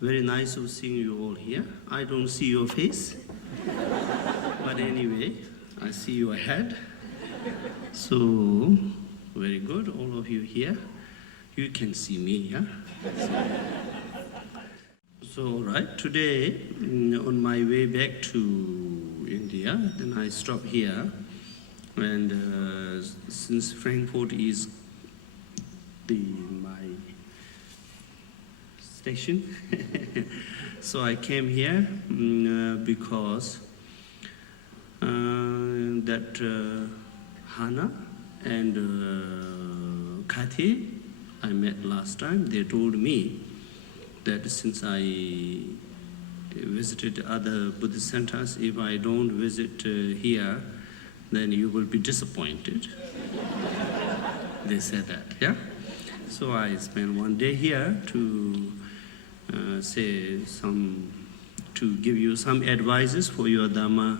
Very nice of seeing you all here. I don't see your face, but anyway, I see your head. So, very good, all of you here. You can see me, yeah? So, right, today, on my way back to India, then I stopped here. And since Frankfurt is my station, so I came here because that Hannah and Kathy I met last time, they told me that since I visited other Buddhist centers, if I don't visit here, then you will be disappointed. They said that, yeah? So I spent one day here to to give you some advices for your Dharma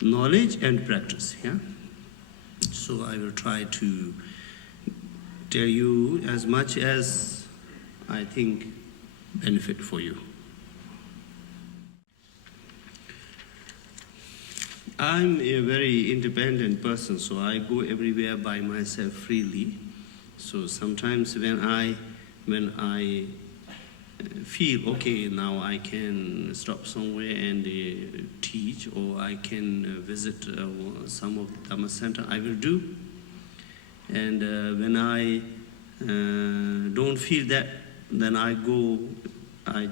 knowledge and practice, yeah? So I will try to tell you as much as I think benefit for you. I'm a very independent person, so I go everywhere by myself freely. So sometimes when I feel, okay, now I can stop somewhere and teach, or I can visit some of the Dhamma center, I will do. And when I don't feel that, then I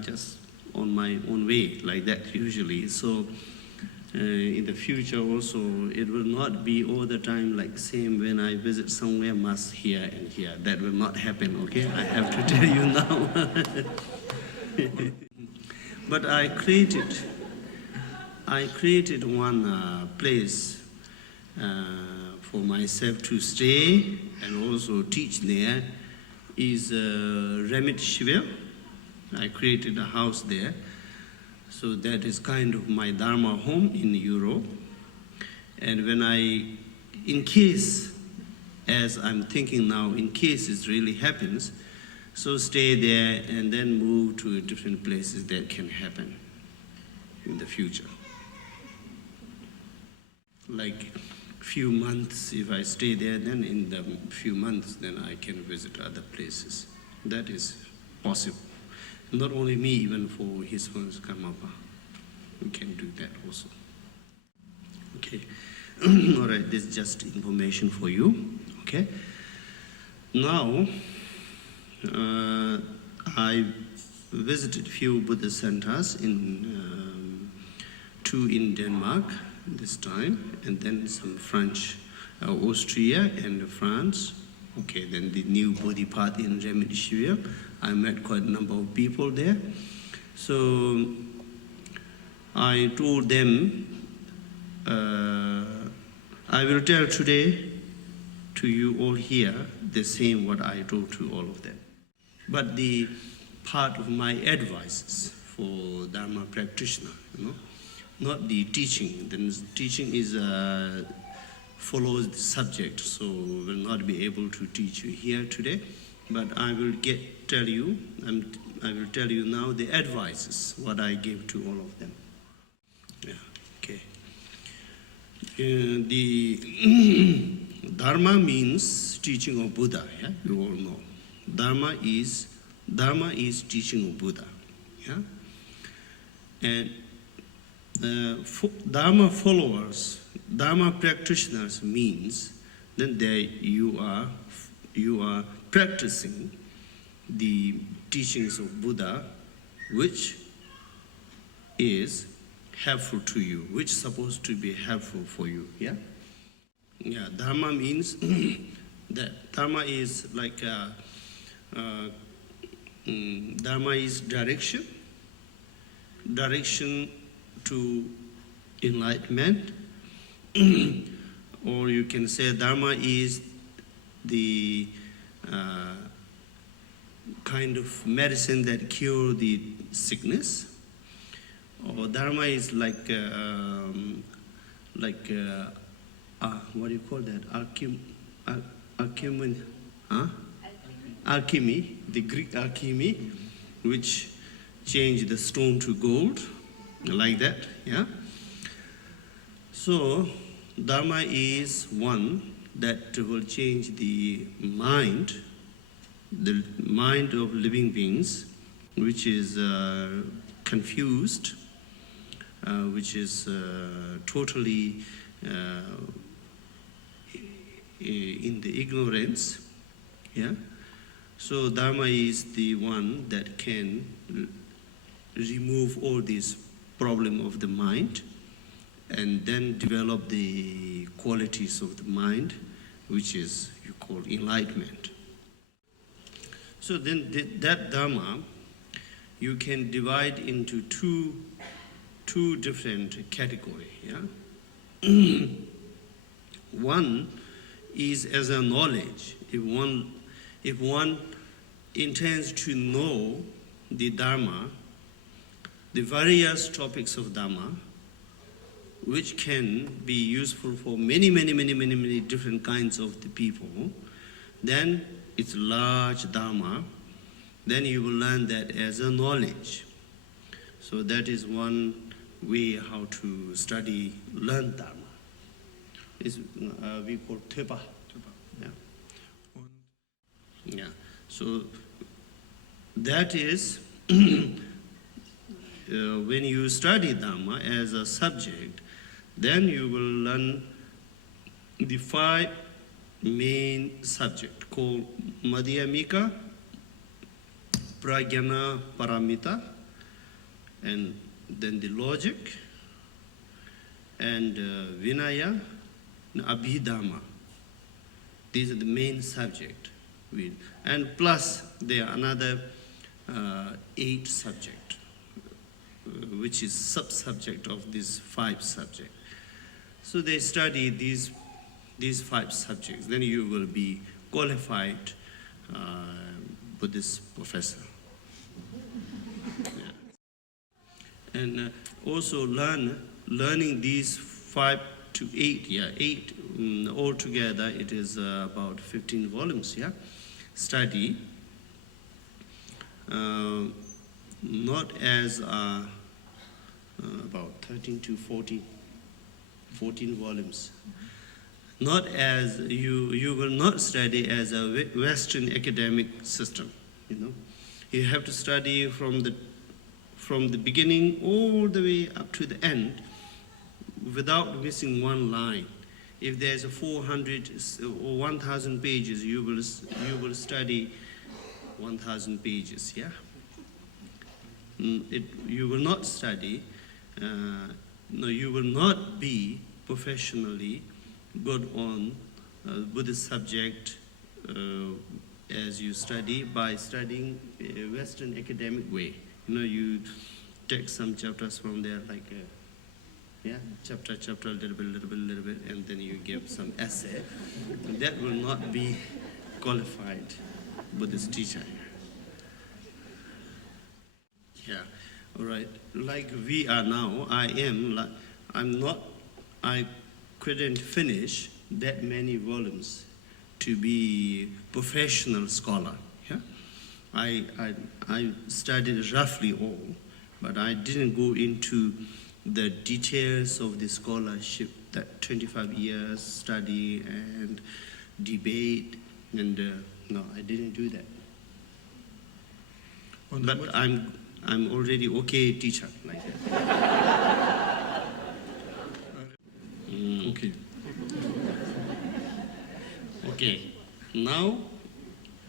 just on my own way, like that usually. So in the future also, it will not be all the time like same when I visit somewhere, must here and here. That will not happen, okay? I have to tell you now. But I created one place for myself to stay and also teach there, is Refuge. I created a house there. So that is kind of my Dharma home in Europe. And when in case, as I'm thinking now, in case it really happens, so stay there and then move to different places that can happen in the future. Like few months, if I stay there, then in the few months, then I can visit other places. That is possible. Not only me, even for his friends Shamarpa, we can do that also. Okay, all right, this is just information for you, okay? Now, I visited few Buddhist centers, two in Denmark this time, and then some French, Austria and France. Okay, then the new Bodhi path in Refuge. I met quite a number of people there. So I told them, I will tell today to you all here the same what I told to all of them. But the part of my advices for Dharma practitioner, not the teaching. The teaching is follows the subject, so will not be able to teach you here today. But I will tell you now the advices, what I give to all of them. Yeah, okay. The Dharma means teaching of Buddha, yeah? You all know. Dharma is teaching of Buddha, yeah? And Dharma followers, Dharma practitioners means then you are practicing the teachings of Buddha, which is helpful to you, which is supposed to be helpful for you, yeah? Yeah, Dharma means that Dharma is like Dharma is direction to enlightenment, or you can say Dharma is the kind of medicine that cure the sickness, or Dharma is like what do you call that? Alchemy, the Greek alchemy, which change the stone to gold, like that, yeah? So, dharma is one that will change the mind of living beings, which is confused, which is totally in the ignorance, yeah? So dharma is the one that can remove all these problem of the mind and then develop the qualities of the mind, which is you call enlightenment. So then that dharma you can divide into two different categories. Yeah? One is as a knowledge. If one intends to know the dharma, the various topics of dharma, which can be useful for many different kinds of the people, then it's large dharma. Then you will learn that as a knowledge. So that is one way how to learn dharma. We call tepa. Yeah. Yeah. So that is when you study dharma as a subject, then you will learn the 5 main subjects called Madhyamika, Pragyana Paramita, and then the logic, and Vinaya, and Abhidhamma. These are the main subjects. And plus there are another 8 subjects, which is sub-subject of these 5 subjects. So they study these 5 subjects. Then you will be qualified Buddhist professor. Yeah. And also learning these 5 to 8, 8 altogether. It is about 15 volumes. Yeah, study. Not as about 13 to 14 volumes. Not as you will not study as a Western academic system. You have to study from the beginning all the way up to the end, without missing one line. If there's a 400 or 1,000 pages, you will study 1,000 pages. Yeah. You will not study. You will not be professionally good on Buddhist subject as you study by studying a Western academic way. You take some chapters from there, like chapter, a little bit, and then you give some essay. That will not be qualified Buddhist teacher. Yeah, all right. Like we are now, I couldn't finish that many volumes to be professional scholar. Yeah, I studied roughly all, but I didn't go into the details of the scholarship, that 25 years study and debate, and no, I didn't do that. But I'm already okay teacher like that. Okay. Okay. Now,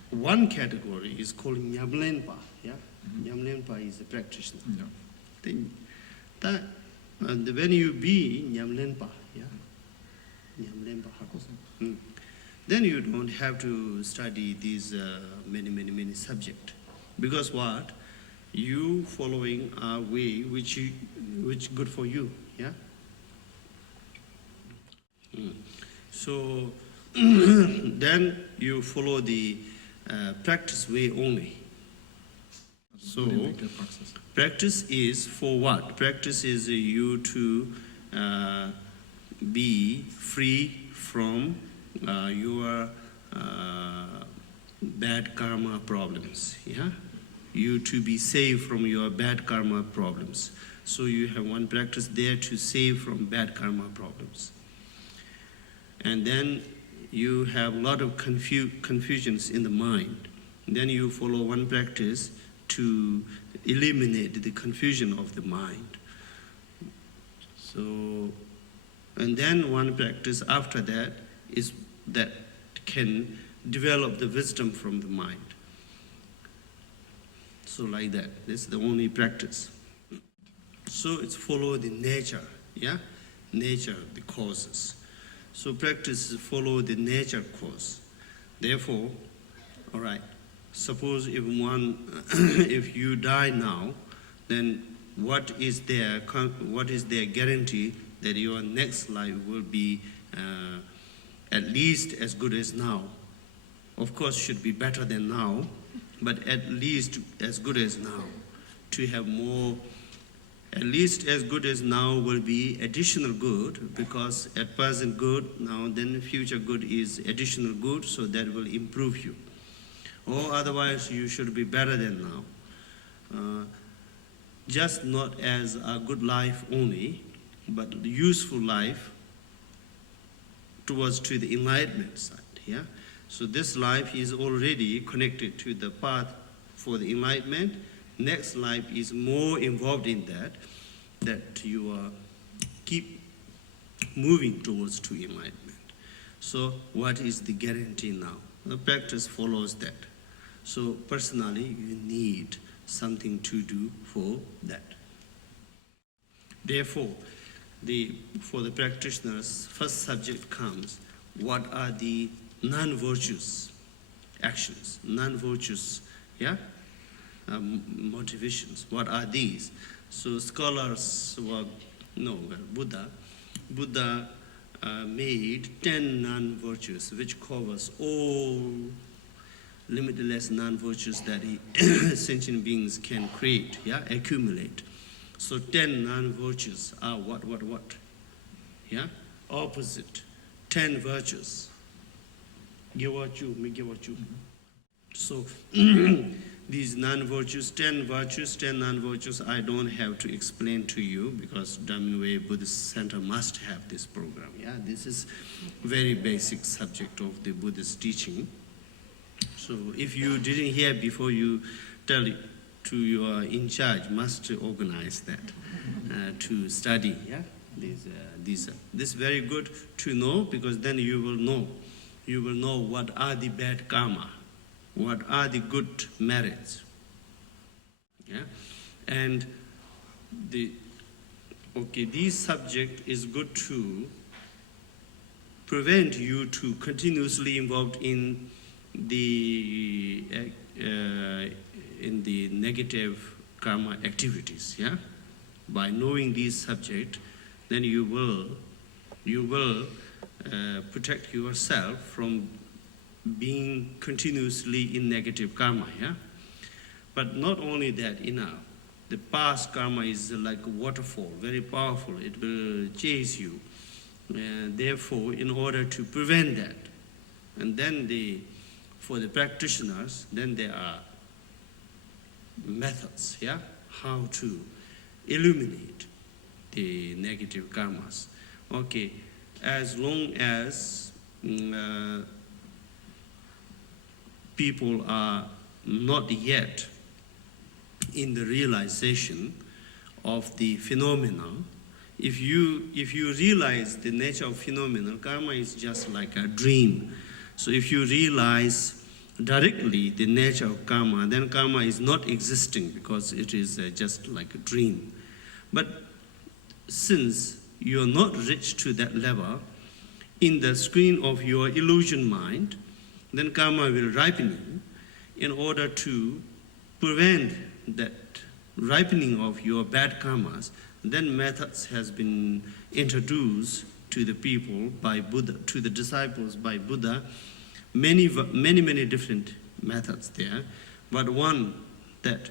one category is called Nyamlenpa. Yeah, Nyamlenpa is a practitioner. Yeah. Then that when you be Nyamlenpa, yeah, Nyamlenpa, then you don't have to study these many subjects, because what you following a way which good for you. Yeah. So then you follow the practice way only. So practice is for what? Practice is you to be free from your bad karma problems. Yeah, you to be saved from your bad karma problems. So you have one practice there to save from bad karma problems. And then you have a lot of confusions in the mind. Then you follow one practice to eliminate the confusion of the mind. So, and then one practice after that is that can develop the wisdom from the mind. So like that, this is the only practice. So it's follow the nature, yeah? Nature, the causes. So practice is follow the nature cause. Therefore, all right, suppose if if you die now, then what is their guarantee that your next life will be at least as good as now? Of course, should be better than now, but at least as good as now. To have more, at least as good as now will be additional good, because at present good, now then future good is additional good, so that will improve you. Or otherwise you should be better than now. Just not as a good life only, but useful life towards to the enlightenment side, yeah? So this life is already connected to the path for the enlightenment. Next life is more involved in that you keep moving towards to enlightenment. So what is the guarantee now? The practice follows that. So personally, you need something to do for that. Therefore, for the practitioners, first subject comes, what are the non-virtuous actions, non-virtuous, yeah, motivations? What are these? So scholars Buddha made 10 non-virtues, which covers all limitless non-virtues that sentient beings can create, yeah, accumulate. So 10 non-virtues are what? Yeah, opposite. 10 virtues. Give what you, me give what you. So these non-virtues, 10 non-virtues, I don't have to explain to you, because Dhamma Buddhist Center must have this program. Yeah, this is very basic subject of the Buddhist teaching. So if you didn't hear before, you tell it to your in charge, must organize that to study. Yeah, this is very good to know, because then you will know what are the bad karma, what are the good merits. Yeah, and this subject is good to prevent you to continuously involved in the negative karma activities. Yeah, by knowing this subject, then you will protect yourself from being continuously in negative karma. Yeah, but not only that enough. The past karma is like a waterfall, very powerful. It will chase you. Therefore, in order to prevent that, and then for the practitioners, then there are methods, yeah, how to eliminate the negative karmas. Okay, as long as people are not yet in the realization of the phenomena, if you realize the nature of phenomena, karma is just like a dream. So if you realize directly the nature of karma, then karma is not existing, because it is just like a dream. But since you are not reached to that level, in the screen of your illusion mind, then karma will ripen in order to prevent that ripening of your bad karmas. Then methods has been introduced to the people by Buddha, to the disciples by Buddha, many different methods there, but one that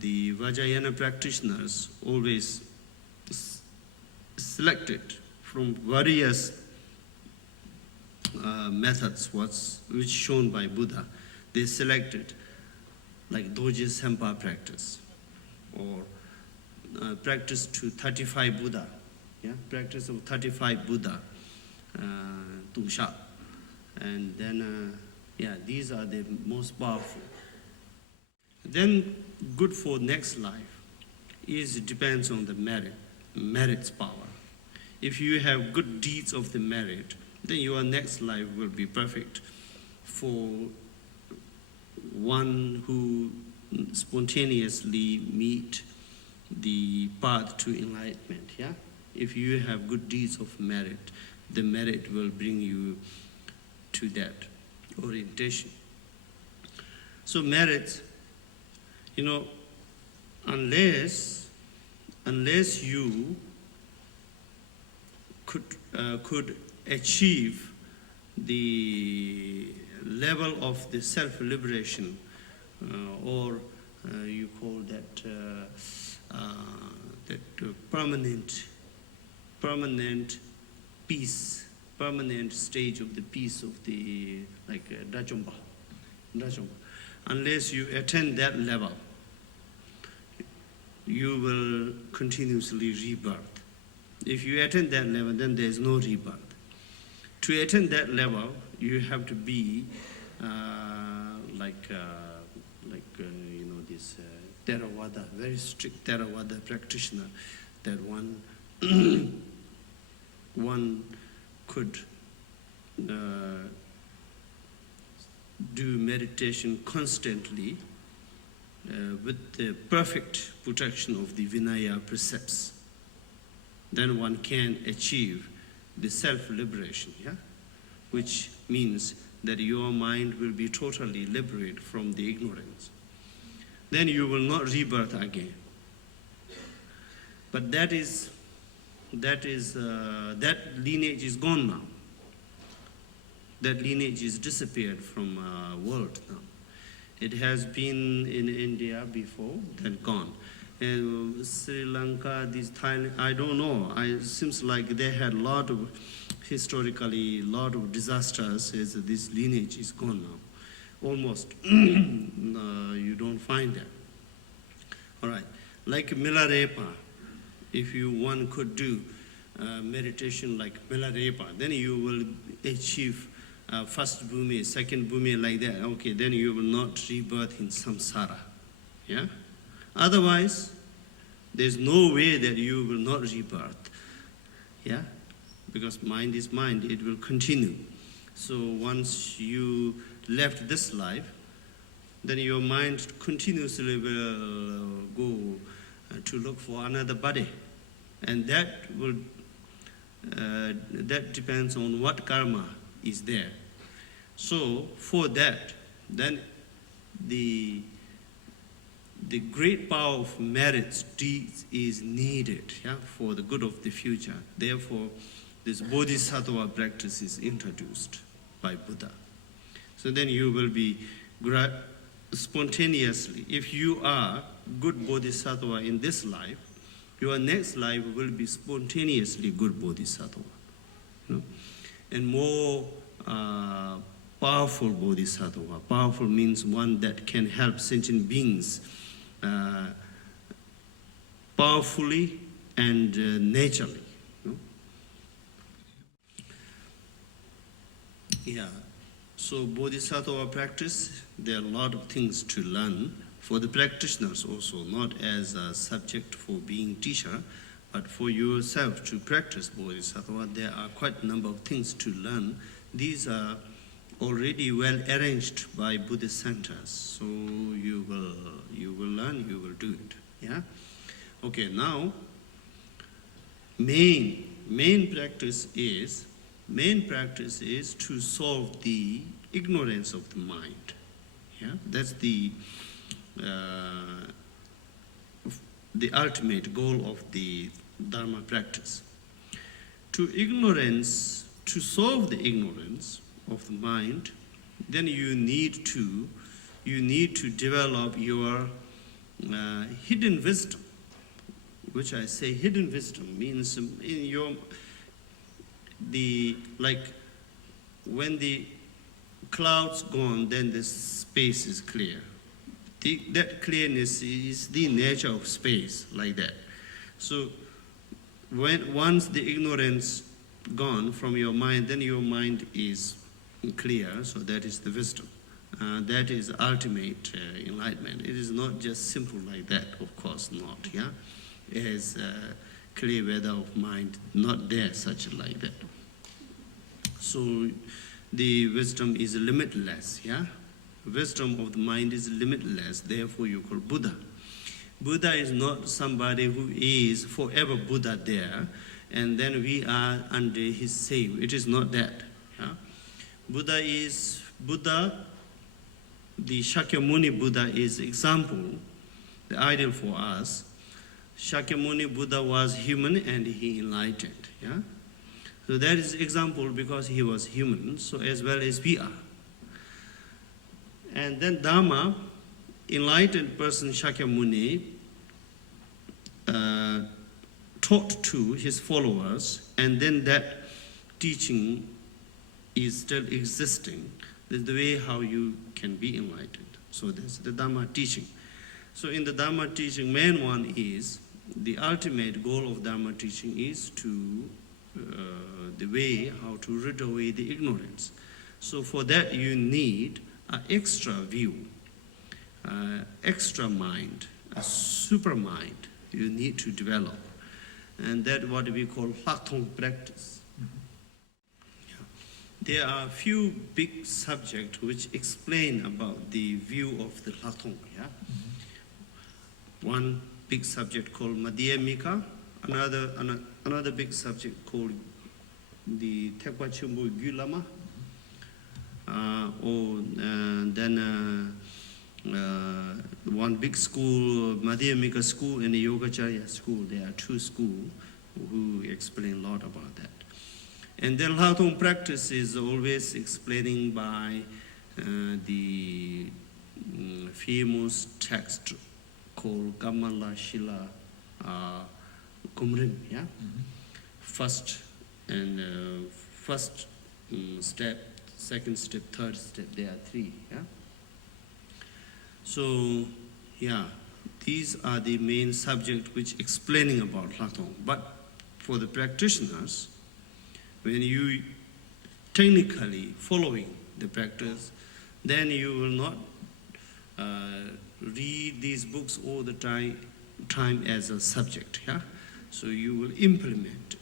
the Vajrayana practitioners always selected from various methods which shown by Buddha. they selected like Doji Sempa practice, or practice to 35 Buddha, yeah, practice of 35 Buddha, Tumsha. And then, yeah, these are the most powerful. Then good for next life is depends on the merit's power. If you have good deeds of the merit, then your next life will be perfect for one who spontaneously meet the path to enlightenment, yeah? If you have good deeds of merit, the merit will bring you to that orientation. So merit, unless you could achieve the level of the self-liberation, or you call that permanent peace, permanent stage of the peace of the Dachompa. Unless you attain that level, you will continuously rebirth. If you attain that level, then there is no rebirth. To attain that level, you have to be this Theravada, very strict Theravada practitioner, that one could do meditation constantly with the perfect protection of the Vinaya precepts. Then one can achieve the self-liberation, yeah? Which means that your mind will be totally liberated from the ignorance. Then you will not rebirth again. But that lineage is gone now. That lineage is disappeared from world now. It has been in India before, then gone. And Sri Lanka, this Thailand, I don't know. It seems like they had historically a lot of disasters, as this lineage is gone now. Almost, you don't find that. All right, like Milarepa, if one could do meditation like Milarepa, then you will achieve first bhumi, second bhumi, like that. Okay, then you will not rebirth in samsara. Yeah? Otherwise, there's no way that you will not rebirth. Yeah? Because mind is mind, it will continue. So once you left this life, then your mind continuously will go to look for another body. And that depends on what karma is there. So for that, then the great power of merits, deeds is needed, yeah, for the good of the future. Therefore, this bodhisattva practice is introduced by Buddha. So then you will be spontaneously, if you are good bodhisattva in this life, your next life will be spontaneously good bodhisattva. And more powerful bodhisattva. Powerful means one that can help sentient beings powerfully and naturally. Yeah. So bodhisattva practice, there are a lot of things to learn for the practitioners also, not as a subject for being teacher, but for yourself to practice bodhisattva. There are quite a number of things to learn. These are already well arranged by Buddhist centers. So you will learn, you will do it. Yeah? Okay, now main practice is to solve the ignorance of the mind. Yeah? That's the ultimate goal of the dharma practice. To solve the ignorance of the mind, then you need to develop your hidden wisdom, which I say hidden wisdom means when clouds gone, then the space is clear. That clearness is the nature of space, like that. So once the ignorance gone from your mind, then your mind is clear, so that is the wisdom. That is ultimate enlightenment. It is not just simple like that, of course not, yeah? It is clear weather of mind, not there such like that. So the wisdom is limitless, yeah? Wisdom of the mind is limitless, therefore you call Buddha. Buddha is not somebody who is forever Buddha there, and then we are under his save. It is not that. Yeah? Buddha is Buddha. The Shakyamuni Buddha is example, the ideal for us. Shakyamuni Buddha was human and he enlightened. Yeah? So that is example because he was human, so as well as we are. And then Dharma, enlightened person Shakyamuni taught to his followers, and then that teaching is still existing. That's the way how you can be enlightened. So that's the Dharma teaching. So in the Dharma teaching, main one is, the ultimate goal of Dharma teaching is to, the way how to rid away the ignorance. So for that you need an extra view, extra mind, a super mind you need to develop. And that's what we call Lhaktong practice. Yeah. There are a few big subjects which explain about the view of the Lhaktong. Yeah? One big subject called Madhyamika, another big subject called the Tekwa Chumbo Gulama, then one big school, Madhyamika school and the Yogacharya school. There are two schools who explain a lot about that. And then Lhaktong practice is always explaining by the famous text called Kamala Shila Kumrim. Yeah? First step, second step, third step, there are three. Yeah? So, yeah, these are the main subject which explaining about Lhaktong. But for the practitioners, when you technically following the practice, then you will not read these books all the time as a subject. Yeah? So you will implement.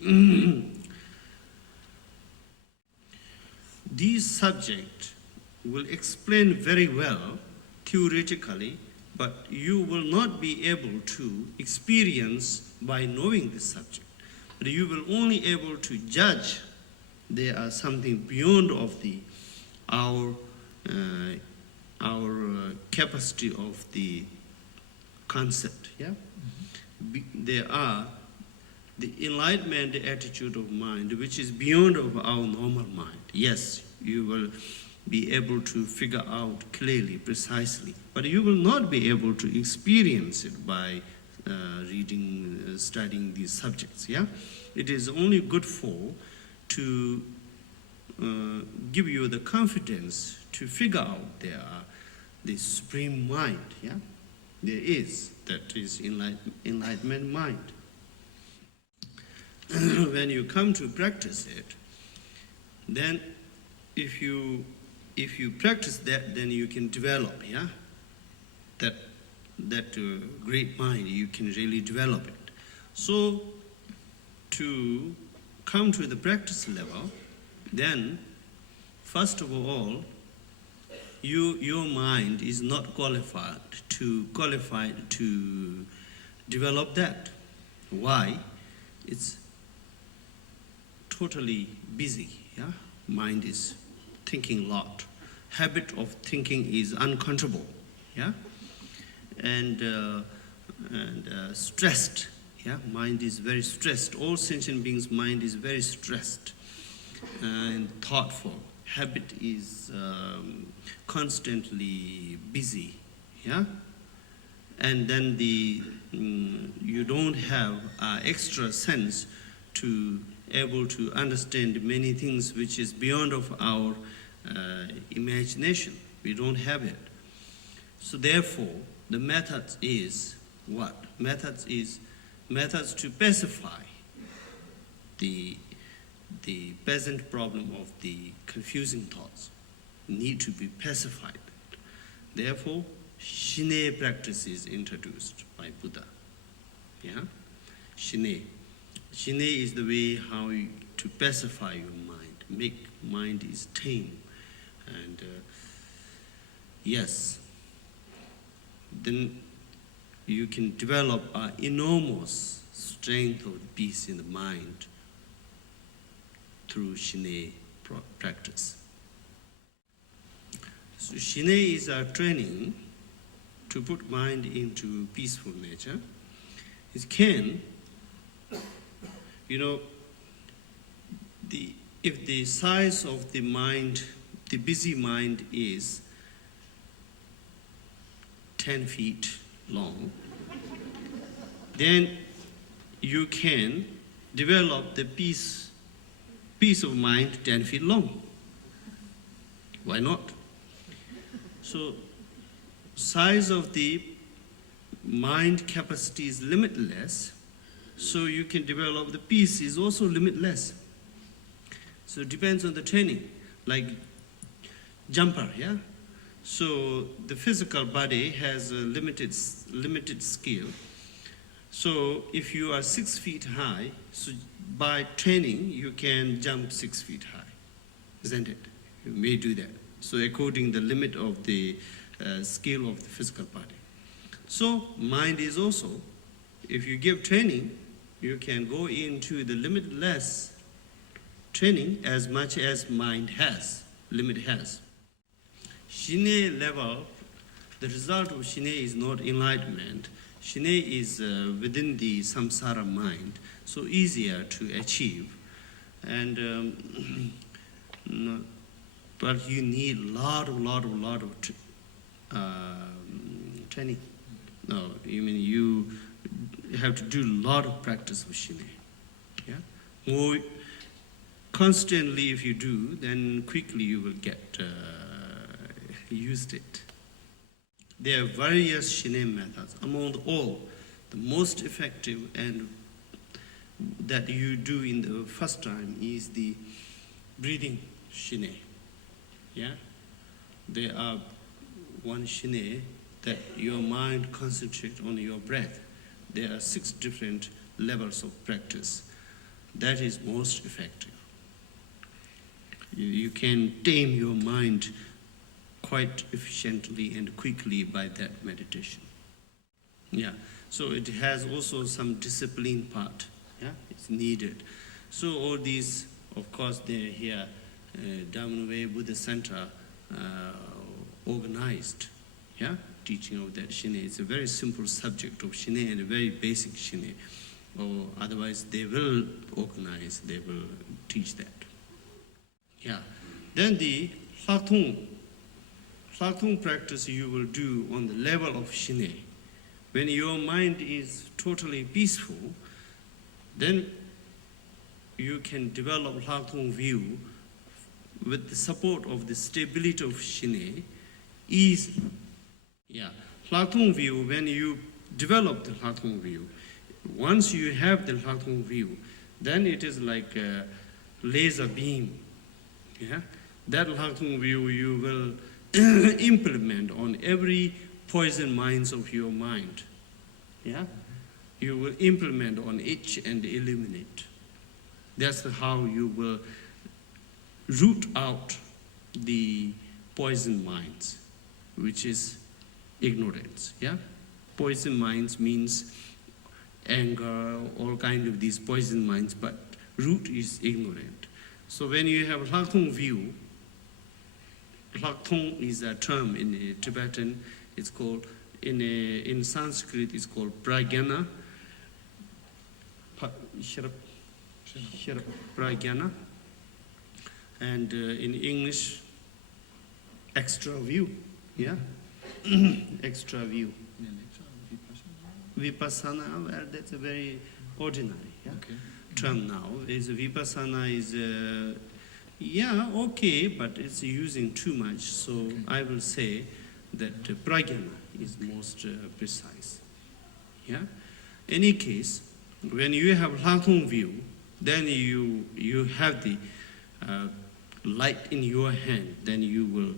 These subjects will explain very well theoretically, but you will not be able to experience by knowing this subject. But you will only able to judge there are something beyond of our capacity of the concept. Yeah, there are the enlightenment attitude of mind, which is beyond of our normal mind. Yes, you will be able to figure out clearly, precisely, but you will not be able to experience it by reading, studying these subjects. Yeah, it is only good for to give you the confidence to figure out there are the supreme mind. Yeah, there is, that is enlightenment mind. When you come to practice it, then if you practice that, then you can develop, yeah, that great mind. You can really develop it. So to come to the practice level, then first of all, your mind is not qualified to develop that. Why? It's totally busy. Yeah, mind is thinking a lot. Habit of thinking is uncontrollable. Yeah, and stressed. Yeah, mind is very stressed. All sentient beings' mind is very stressed and thoughtful. Habit is constantly busy. Yeah, and then you don't have extra sense to able to understand many things which is beyond of our imagination. We don't have it. So therefore, the method is what? Methods to pacify the present problem of the confusing thoughts need to be pacified. Therefore, Shine practice is introduced by Buddha. Yeah? Shine. Shine is the way how to pacify your mind, make mind is tame. And yes, then you can develop an enormous strength of peace in the mind through Shine practice. So Shine is a training to put mind into peaceful nature. It can, if the size of the mind, the busy mind is 10 feet long, then you can develop the peace of mind 10 feet long. Why not? So, size of the mind capacity is limitless, so you can develop the peace is also limitless. So it depends on the training, like jumper, yeah? So the physical body has a limited skill. So if you are 6 feet high, so by training you can jump 6 feet high, isn't it? You may do that. So according to the limit of the skill of the physical body. So mind is also, if you give training, you can go into the limitless training as much as mind has, limit has. Shine level, the result of Shine is not enlightenment. Shine is within the samsara mind, so easier to achieve. And but you need lot of training. No, you have to do a lot of practice with Shine. Yeah? More constantly if you do, then quickly you will get used it. There are various Shine methods. Among all, the most effective and that you do in the first time is the breathing Shine. Yeah? There are one Shine that your mind concentrates on your breath. There are 6 different levels of practice. That is most effective. You can tame your mind quite efficiently and quickly by that meditation. Yeah, so it has also some discipline part. Yeah, it's needed. So all these, of course, they're here, Dharma Buddha Center organized. Yeah, teaching of that Shine. It's a very simple subject of Shine and a very basic Shine. Or otherwise they will organize, they will teach that. Yeah. Then the Lhaktong practice you will do on the level of Shine. When your mind is totally peaceful, then you can develop Lhaktong view with the support of the stability of Shine easily. Yeah. Lhaktong view, when you develop the Lhaktong view, once you have the Lhaktong view, then it is like a laser beam. Yeah? That Lhaktong view you will implement on every poison minds of your mind. Yeah? You will implement on each and eliminate. That's how you will root out the poison minds, which is ignorance. Yeah? Poison minds means anger, all kind of these poison minds, but root is ignorant. So when you have Lhaktong view, Lhaktong is a term in Tibetan, it's called, in Sanskrit it's called Prajna, Prajna, and in English, extra view, yeah? Extra view. Vipassana, well, that's a very ordinary term now. Vipassana is Yeah, okay, but it's using too much, so I will say that Pragyana is most precise. Yeah? Any case, when you have Lhaktong view, then you have the light in your hand, then you will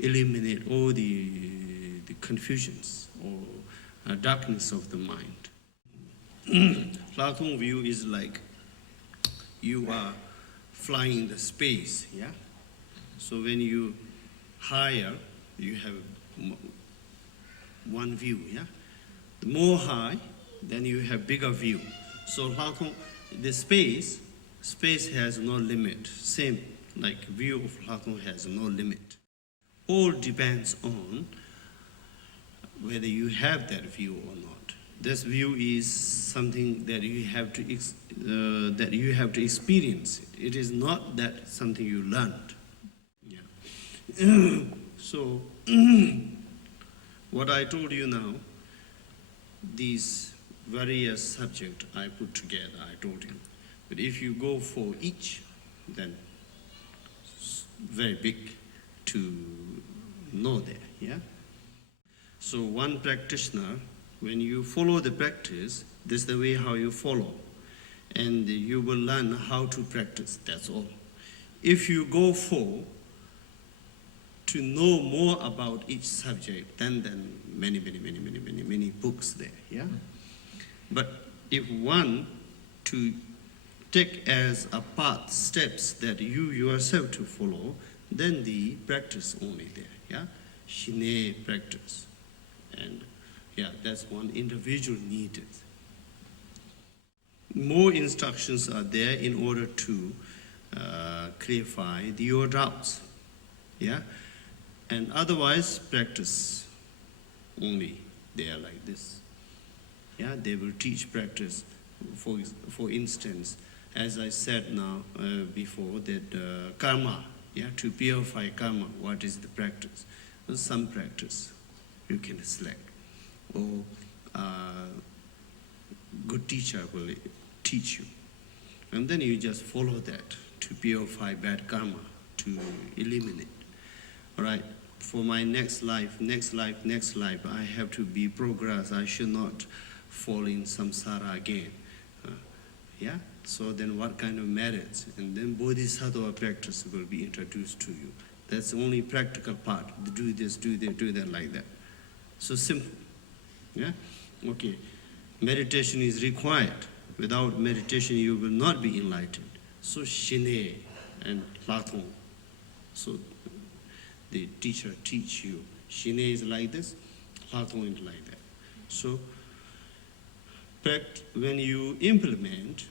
eliminate all the confusions or darkness of the mind. Lhaktong view is like you are flying in the space, yeah? So when you higher, you have one view, yeah? The more high, then you have bigger view. So Lhaktong, the space has no limit. Same, like view of Lhaktong has no limit. All depends on whether you have that view or not. This view is something that you have to experience. It is not that something you learned. Yeah. So what I told you now, these various subjects I put together, I told you. But if you go for each, then it's very big to know there, yeah? So one practitioner, when you follow the practice, this is the way how you follow. And you will learn how to practice, that's all. If you go for to know more about each subject, then many books there, yeah? But if one to take as a path, steps that you yourself to follow, then the practice only there, yeah? Shine practice. And yeah, that's one individual needed. More instructions are there in order to clarify your doubts, yeah? And otherwise, practice only. They are like this. Yeah, they will teach practice. For instance, as I said now before, that karma, yeah, to purify karma, what is the practice? Some practice you can select, or good teacher will teach you, and then you just follow that to purify bad karma, to eliminate. All right. For my next life, I have to be progress. I should not fall in samsara again. Yeah? So then what kind of merits? And then bodhisattva practice will be introduced to you. That's the only practical part. Do this, do that, like that. So simple. Yeah? Okay. Meditation is required. Without meditation, you will not be enlightened. So Shine and Lhaktong. So the teacher teach you. Shine is like this, Lhaktong is like that. So when you implement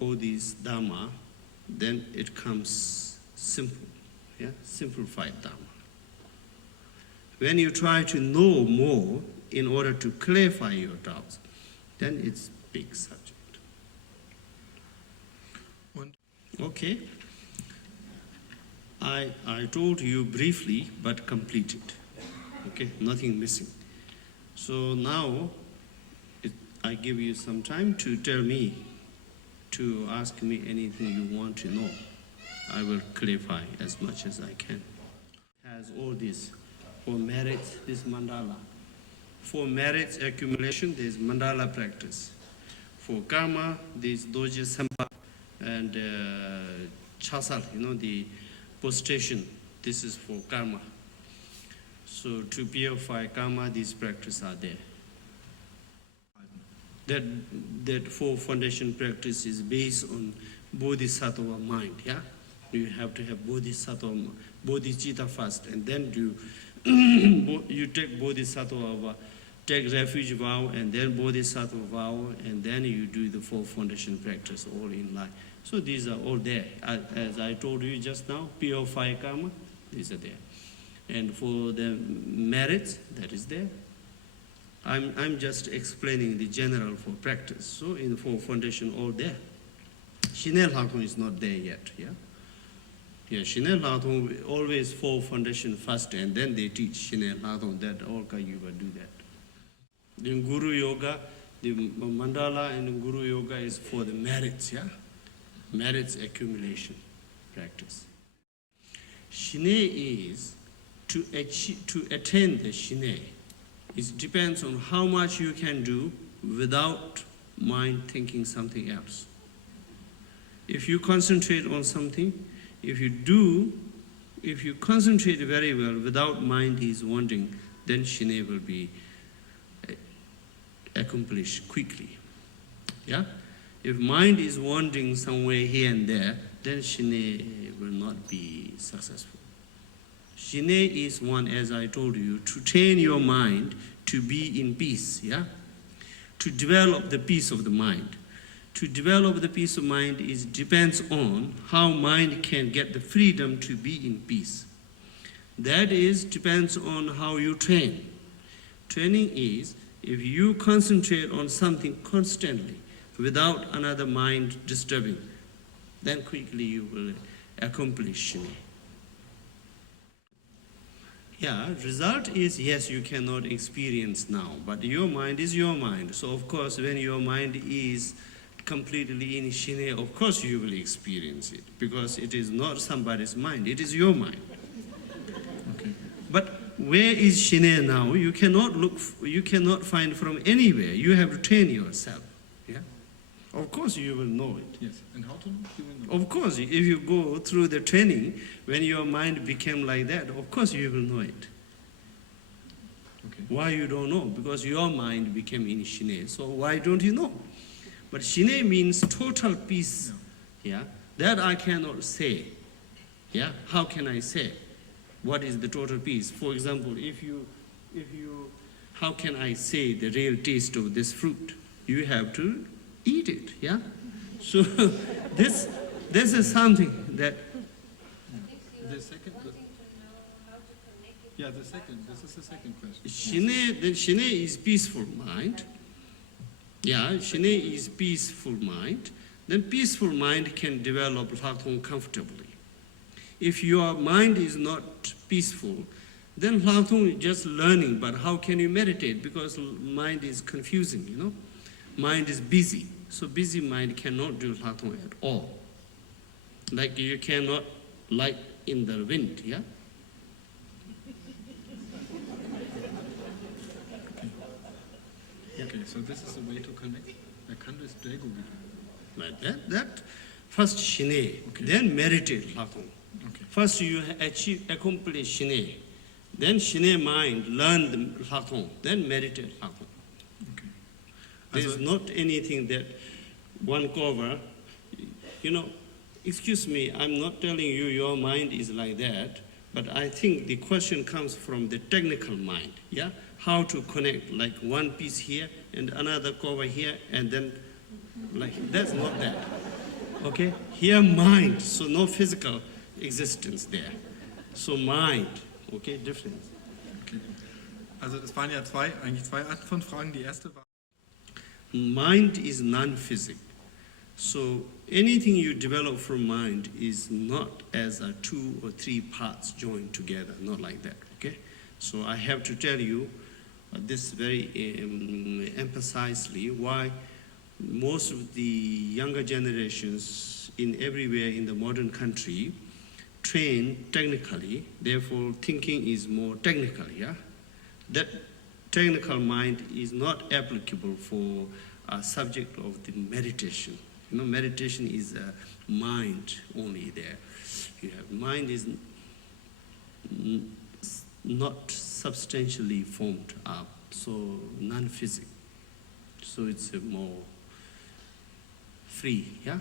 all these dharma, then it comes simple, yeah, simplified dharma. When you try to know more in order to clarify your doubts, then it's big subject. Okay. I told you briefly, but completed. Okay, nothing missing. So now, I give you some time to tell me, to ask me anything you want to know. I will clarify as much as I can. Has all this. For merits, this mandala. For merits accumulation, there is mandala practice. For karma, this doja sampa and chasal, the prostration, this is for karma. So to purify karma, these practices are there. That four foundation practice is based on bodhisattva mind, yeah? You have to have bodhisattva, bodhicitta first, and then you take bodhisattva, take refuge vow, and then bodhisattva vow, and then you do the four foundation practice all in line. So these are all there. As I told you just now, purify karma, these are there. And for the merits, that is there. I'm just explaining the general for practice. So in the four foundation, all there. Shine Lhaktong is not there yet, yeah? Yeah, Shine Lhaktong, always four foundation first, and then they teach Shine Lhaktong, that all you will do that. The Guru Yoga, the mandala and Guru Yoga is for the merits, yeah? Merits accumulation. practice. Shine is to attain the shine. It depends on how much you can do without mind thinking something else. If you concentrate on something, if you concentrate very well without mind is wandering, then shine will be accomplished quickly. Yeah? If mind is wandering somewhere here and there, then shine will not be successful. Shine is one, as I told you, to train your mind to be in peace, yeah? To develop the peace of the mind. To develop the peace of mind depends on how mind can get the freedom to be in peace. That depends on how you train. Training is, if you concentrate on something constantly without another mind disturbing, then quickly you will accomplish shine. Yeah, result is, yes, you cannot experience now, but your mind is your mind. So of course, when your mind is completely in shine, of course you will experience it, because it is not somebody's mind, it is your mind. Okay. But where is shine now? You cannot find from anywhere. You have to train yourself. Yeah? Of course you will know it. Yes. And how to know? You will know. Of course, if you go through the training, when your mind became like that, of course you will know it. Okay. Why you don't know? Because your mind became in shine. So why don't you know? But shine means total peace. Yeah. That I cannot say. Yeah. How can I say? What is the total peace? For example, how can I say the real taste of this fruit? You have to eat it. Yeah. So this is something that. The second. Yeah, the second. This is the second question. Shine is peaceful mind. Yeah, shine is peaceful mind. Then peaceful mind can develop Lhaktong comfortably. If your mind is not peaceful, then Lhaktong is just learning, but how can you meditate? Because mind is confusing, you know. Mind is busy. So busy mind cannot do Lhaktong at all. Like you cannot light in the wind, yeah? Okay, so this is the way to connect. Kann das Dego Like that first shine, okay. Then meditate Lhaktong. Okay. First you accomplish shine, then shine mind, learn the Lhaktong, then meditate Lhaktong. Okay. There is not anything that one cover, you know, excuse me, I'm not telling you your mind is like that, but I think the question comes from the technical mind, yeah? How to connect, like one piece here and another cover here, and then like, that's not that, okay? Here mind, so no physical existence there. So mind, okay, difference. Okay. Also das waren ja eigentlich zwei Arten von Fragen. Die erste war... Mind is non-physical. So anything you develop from mind is not as a 2 or 3 parts joined together, not like that, okay? So I have to tell you this very emphasizely why most of the younger generations in everywhere in the modern country train technically, therefore thinking is more technical, yeah? That technical mind is not applicable for a subject of the meditation. You know, meditation is a mind only there. You have mind is not substantially formed up, so non-physical. So it's a more free, yeah?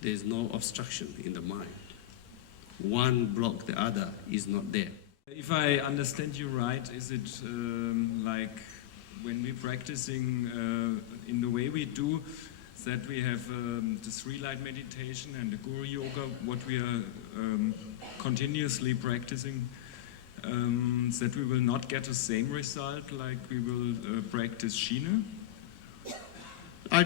There's no obstruction in the mind. One block the other is not there. If I understand you right, is it like when we're practicing in the way we do, that we have the 3-light meditation and the Guru Yoga, what we are continuously practicing, that we will not get the same result like we will practice Shine? I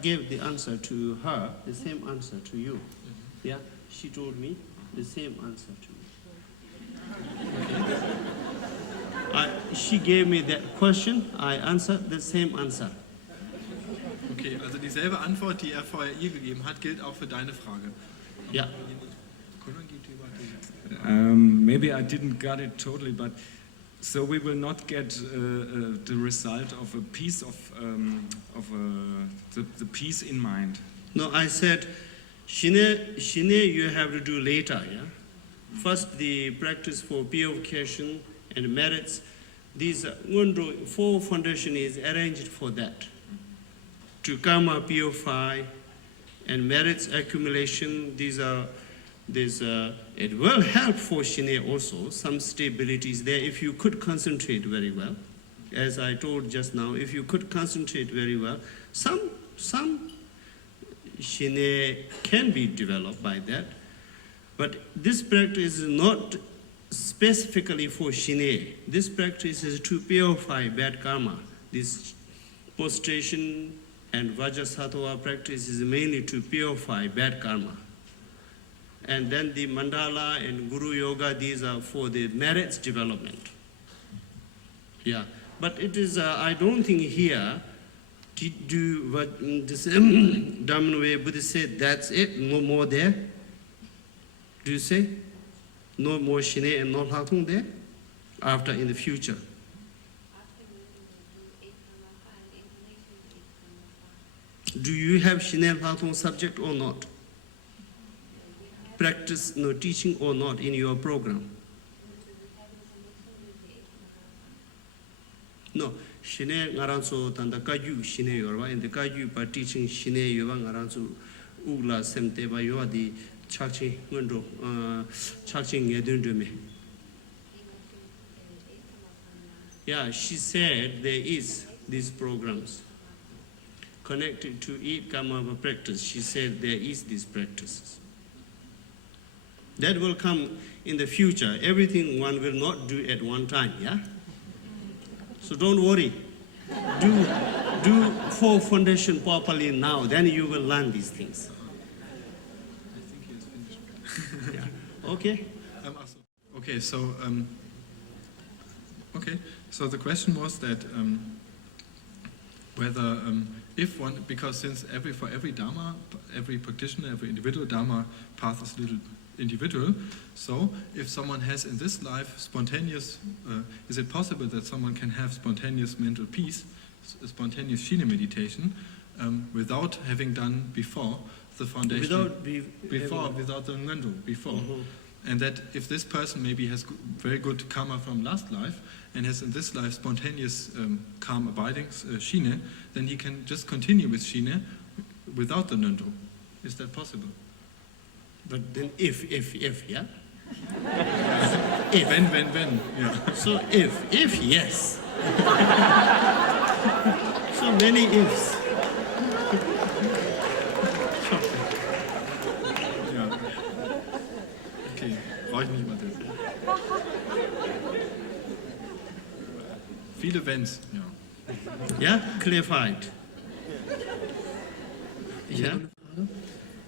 gave the answer to her, the same answer to you. Mm-hmm. Yeah, she told me the same answer to you. She gave me that question, I answered the same answer. Okay, also dieselbe Antwort, die vorher ihr gegeben hat, gilt auch für deine Frage. Yeah. Maybe I didn't get it totally, but so we will not get the result of a piece of the peace in mind. No, I said, Shine you have to do later, yeah? First, the practice for purification and merits. These 4 foundation is arranged for that. To karma purify and merits accumulation, it will help for Shine also. Some stability is there if you could concentrate very well. As I told just now, if you could concentrate very well, some Shine can be developed by that. But this practice is not specifically for Shine. This practice is to purify bad karma. This prostration and Vajrasattva practice is mainly to purify bad karma. And then the mandala and guru yoga, these are for the merits development. Yeah, but it is, I don't think here, to do what this Dhamma way Buddha said, that's it, no more there. Do you say? No more Shine and no Lhaktong there? After in the future. Do you have Shine and Lhaktong subject or not? Practice, no teaching or not in your program? No, Shine ngaranso tanda kaju Shine yorwa, and the kaju by teaching Shine yorwa ngaranso ugla semte ba yorwa di chakchi ngendo chakchi ngedundume. Yeah, she said there is these programs connected to eat karma practice. She said there is these practices. That will come in the future. Everything one will not do at one time, yeah? So don't worry. Do 4 foundation properly now, then you will learn these things. I think he has finished. Yeah. Okay? Okay, so the question was that whether if one, because since for every dharma, every practitioner, every individual dharma path is a little individual, so if someone has in this life spontaneous, is it possible that someone can have spontaneous mental peace, spontaneous Shine meditation, without having done before the foundation, without the Ngendo, before? Mm-hmm. And that if this person maybe has very good karma from last life and has in this life spontaneous calm abiding Shine, then he can just continue with Shine without the Ngendo. Is that possible? But then if, yeah? If. When, yeah. So if, yes. So many ifs. Ja. Okay, brauche ich nicht übersetzen. Viele Wenns, ja. Yeah, clarified. Yeah?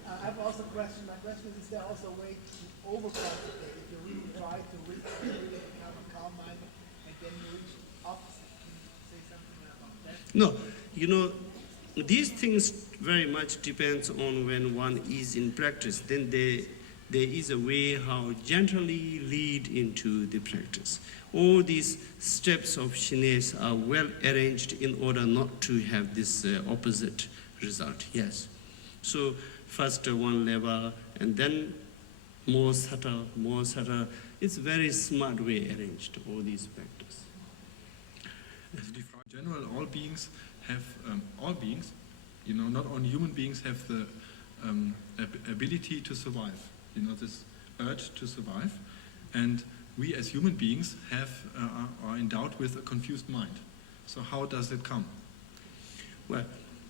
I have also a question. My question is there also a way to overcomplicate if you really try to really become a calm mind and then you reach up? Can you say something about that? No, you know, these things very much depends on when one is in practice. Then there is a way how gently lead into the practice. All these steps of Shines are well arranged in order not to have this opposite result. Yes. So first one level and then more subtle. It's very smart way arranged, all these practice. In general, all beings have, you know, not only human beings have the ability to survive, you know, this urge to survive, and we as human beings are endowed with a confused mind. So how does it come? Well,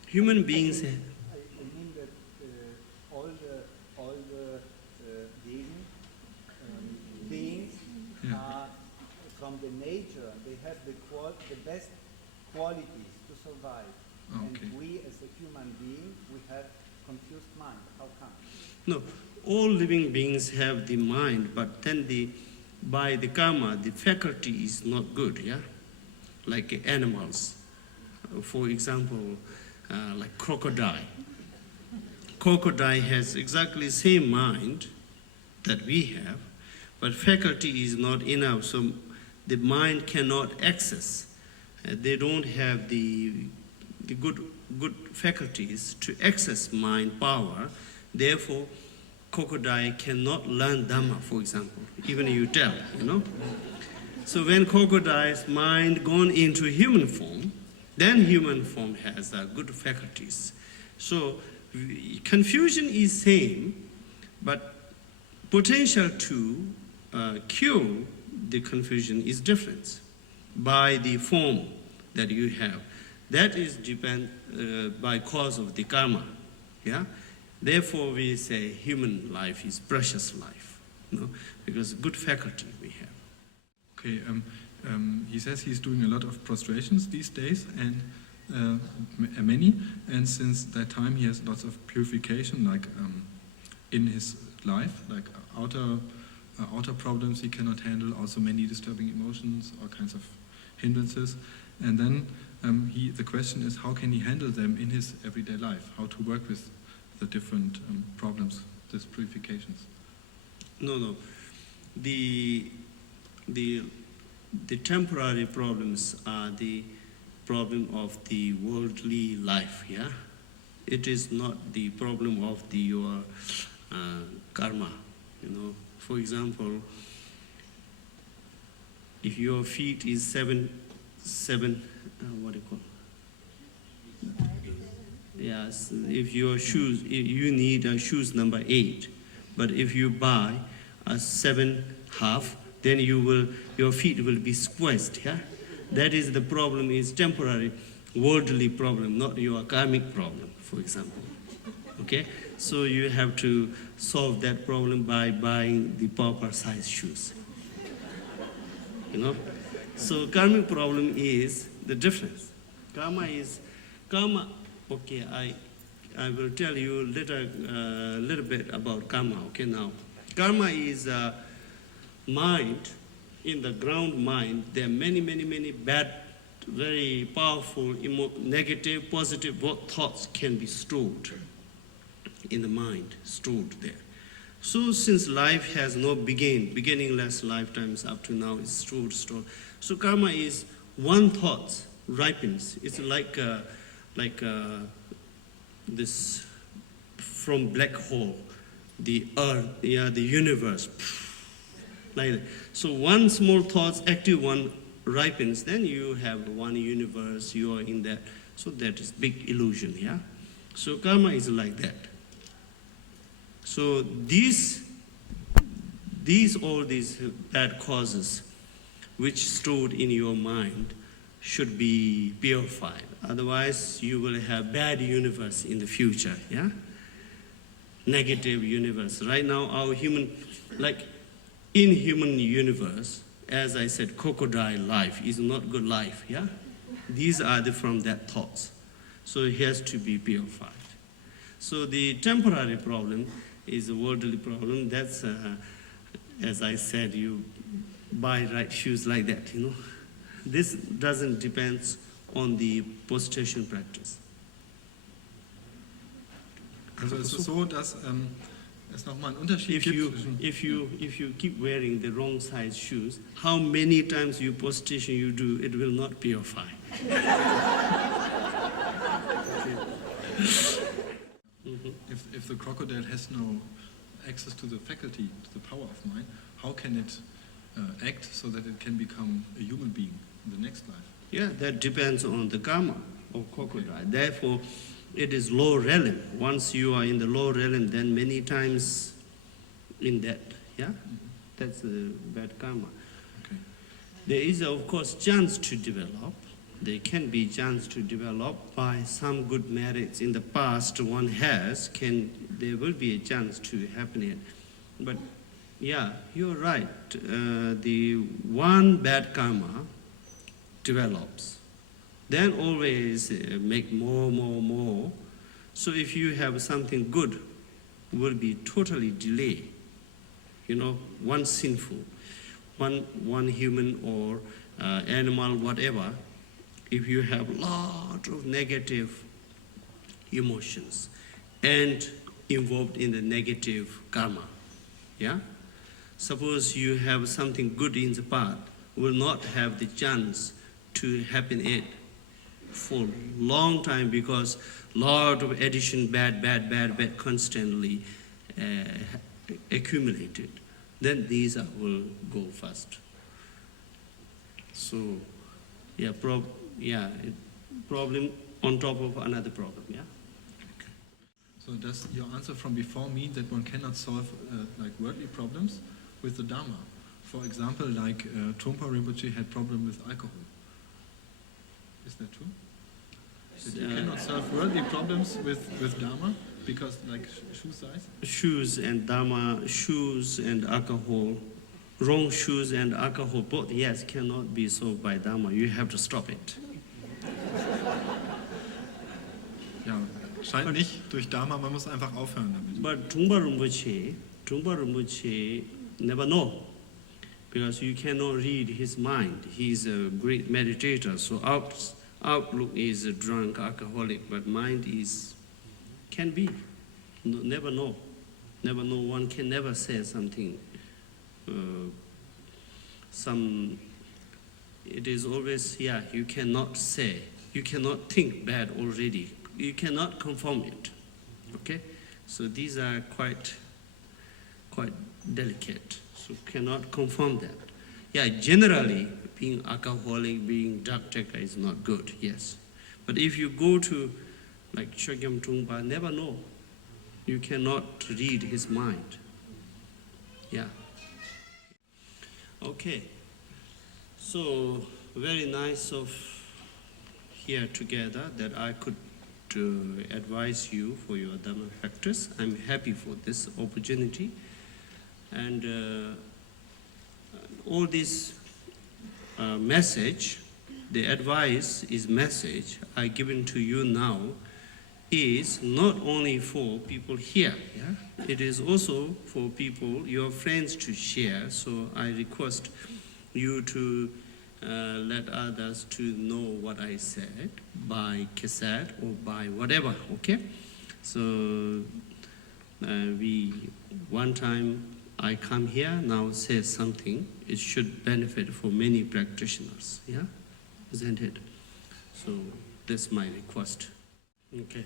human beings... I mean that all the beings are from the nature, they have the best qualities to survive. Okay. And we as a human being, we have confused mind. How come? No, all living beings have the mind, but then by the karma, the faculty is not good, yeah? Like animals. For example, like crocodile. crocodile has exactly same mind that we have, but faculty is not enough, so the mind cannot access. They don't have the good faculties to access mind power. Therefore, crocodile cannot learn dharma, for example, even you tell, So when crocodile's mind gone into human form, then human form has good faculties. So confusion is same, but potential to cure the confusion is different by the form that you have. That is depend by cause of the karma. Yeah. Therefore, we say human life is precious life, because good faculty we have. Okay, he says he's doing a lot of prostrations these days, and many, and since that time he has lots of purification, like in his life, like outer problems he cannot handle, also many disturbing emotions, all kinds of hindrances, and then the question is, how can he handle them in his everyday life? How to work with the different problems, these purifications? No. The temporary problems are the problem of the worldly life, yeah? It is not the problem of your karma, For example, if your feet is seven, what do you call it? Yes, if your shoes, you need a shoes number 8, but if you buy a 7.5, then your feet will be squeezed, yeah? That is the problem, is temporary, worldly problem, not your karmic problem, for example, okay? So you have to solve that problem by buying the proper size shoes, So karmic problem is the difference. Karma, okay, I will tell you a little bit about karma, okay, now. Karma is a mind, in the ground mind, there are many bad, very powerful, negative, positive thoughts can be stored in the mind, stored there. So since life has no beginningless lifetimes up to now, it's stored. So karma is one thought ripens. It's like this from black hole, the earth, the universe, like that. So one small thought, active one, ripens, then you have one universe, you are in that. So that is big illusion, yeah? So karma is like that. So all these bad causes which stored in your mind should be purified. Otherwise, you will have bad universe in the future, yeah? Negative universe. Right now, our human universe, as I said, crocodile life is not good life, yeah? These are from that thoughts. So it has to be purified. So the temporary problem is a worldly problem. That's, as I said, you buy right shoes like that, This doesn't depend on the prostration practice. Also es ist so, dass es nochmal einen Unterschied gibt zwischen... If you keep wearing the wrong size shoes, how many times you prostration you do, it will not purify. If the crocodile has no access to the faculty, to the power of mind, how can it act so that it can become a human being in the next life? Yeah, that depends on the karma of crocodile. Therefore, it is low realm. Once you are in the low realm, then many times in that, yeah? That's a bad karma. Okay. There is, of course, chance to develop. There can be chance to develop by some good merits in the past one has, there will be a chance to happen it. But yeah, you're right. The one bad karma develops. Then always make more. So if you have something good, will be totally delayed. One sinful, one human or animal, whatever. If you have lot of negative emotions and involved in the negative karma. Yeah? Suppose you have something good in the path, will not have the chance to happen it for long time because lot of addition, bad, constantly accumulated. Then these will go first. So, yeah, problem on top of another problem, yeah? So does your answer from before mean that one cannot solve like worldly problems with the Dharma? For example, like Trungpa Rinpoche had problem with alcohol. Is that true? That you cannot solve worldly problems with Dharma because like shoe size? Shoes and Dharma, shoes and alcohol, wrong shoes and alcohol, both, yes, cannot be solved by Dharma. You have to stop it. Ja, scheint nicht durch Dharma, man muss einfach aufhören damit. But Trungpa Rinpoche never know, because you cannot read his mind. He's a great meditator, so outlook is a drunk, alcoholic, but mind can be. Never know. Never know. One can never say something. It is always, you cannot say. You cannot think bad already. You cannot confirm it. Okay? So these are quite delicate. So cannot confirm that. Yeah, generally, being alcoholic, being drug taker is not good, yes. But if you go to, like Chogyam Trungpa, never know. You cannot read his mind. Yeah. Okay. So, very nice of here together that I could advise you for your Dharma practice. I'm happy for this opportunity. And all this message, the advice is message I given to you now is not only for people here, yeah? It is also for people, your friends to share. So I request you to let others to know what I said by cassette or by whatever, okay? So one time I come here, now say something, it should benefit for many practitioners, yeah? Isn't it? So that's my request. Okay.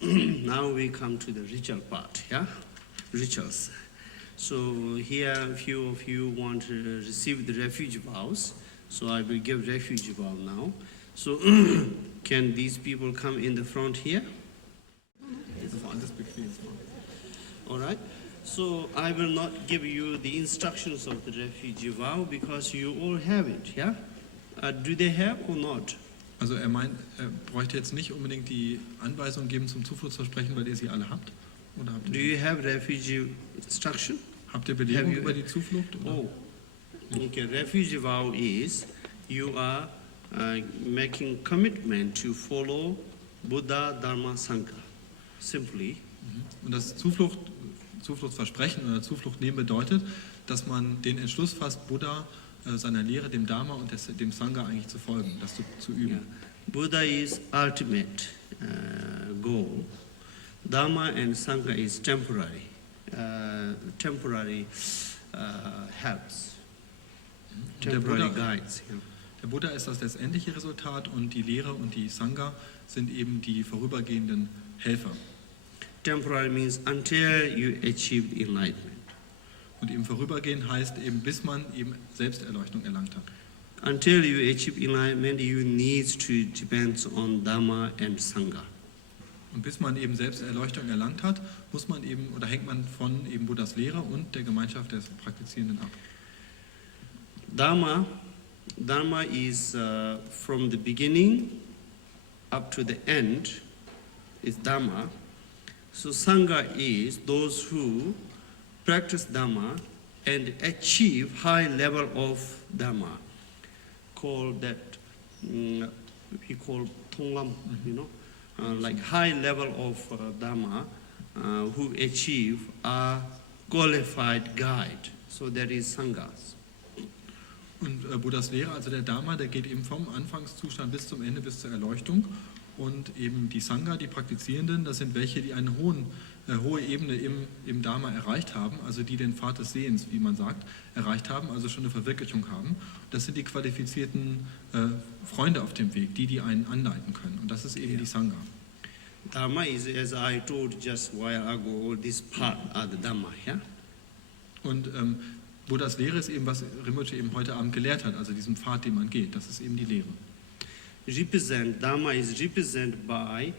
Now we come to the ritual part, yeah? Rituals. So here a few of you want to receive the refuge vows, so I will give refuge vow now. So can these people come in the front here? All right. So I will not give you the instructions of the refugee vow because you all have it, yeah? Do they have or not? Also er meint, er bräuchte jetzt nicht unbedingt die Anweisung geben zum Zufluchtsversprechen, weil ihr sie alle habt? Oder habt ihr Do you have refugee instruction? Habt ihr Belehrung über die Zuflucht? Oder? Oh, okay. Refugee vow is you are making commitment to follow Buddha, Dharma, Sangha. Simply. Und das Zufluchtsversprechen oder Zuflucht nehmen bedeutet, dass man den Entschluss fasst, Buddha, seiner Lehre, dem Dharma und dem Sangha eigentlich zu folgen, das zu üben. Yeah. Buddha is ultimate goal. Dharma and Sangha is temporary helps, temporary guides. Yeah. Der Buddha ist das letztendliche Resultat und die Lehre und die Sangha sind eben die vorübergehenden Helfer. Temporary means until you achieve enlightenment. Und eben vorübergehend heißt eben, bis man eben Selbsterleuchtung erlangt hat. Until you achieve enlightenment, you need to depend on Dharma and Sangha. Und bis man eben Selbsterleuchtung erlangt hat, muss man eben oder hängt man von eben Buddhas Lehre und der Gemeinschaft der Praktizierenden ab. Dharma is from the beginning up to the end is Dharma. So Sangha is those who practice Dharma and achieve high level of Dharma. Call that, we call Tonglam, like high level of Dharma who achieve a qualified guide. So that is Sanghas. Und Buddhas Lehre, also der Dharma, der geht eben vom Anfangszustand bis zum Ende, bis zur Erleuchtung. Und eben die Sangha, die Praktizierenden, das sind welche, die eine hohe Ebene im Dharma erreicht haben, also die den Pfad des Sehens, wie man sagt, erreicht haben, also schon eine Verwirklichung haben. Das sind die qualifizierten Freunde auf dem Weg, die einen anleiten können. Und das ist eben die Sangha. Dharma is, as I told just a while ago, this part are the Dharma, yeah? Und Buddhas Lehre ist eben, was Rinpoche eben heute Abend gelehrt hat, also diesen Pfad, den man geht. Das ist eben die Lehre. Dharma is represented by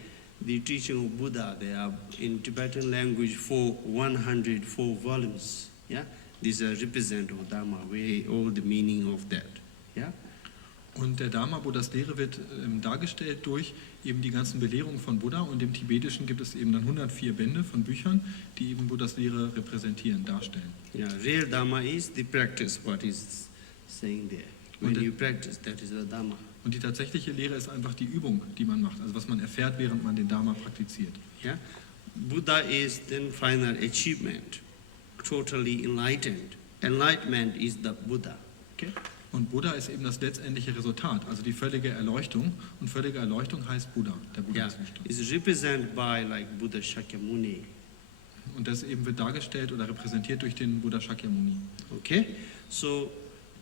the teaching of Buddha. There are in Tibetan language 104 volumes. Yeah, these are represent of Dharma. All the meaning of that. Yeah. Und der Dharma, Buddhas Lehre, wird dargestellt durch eben die ganzen Belehrungen von Buddha. Und im Tibetischen gibt es eben dann 104 Bände von Büchern, die eben Buddhas Lehre repräsentieren, darstellen. Yeah, real Dharma is the practice. What is saying there? When you practice, that is the Dharma. Und die tatsächliche Lehre ist einfach die Übung, die man macht, also was man erfährt, während man den Dharma praktiziert. Yeah, Buddha is then final achievement, totally enlightened. Enlightenment is the Buddha. Okay. Und Buddha ist eben das letztendliche Resultat, also die völlige Erleuchtung. Und völlige Erleuchtung heißt Buddha, der Yeah, Buddha-Zustand. is represented by like Buddha Shakyamuni. Und das eben wird dargestellt oder repräsentiert durch den Buddha Shakyamuni. Okay, so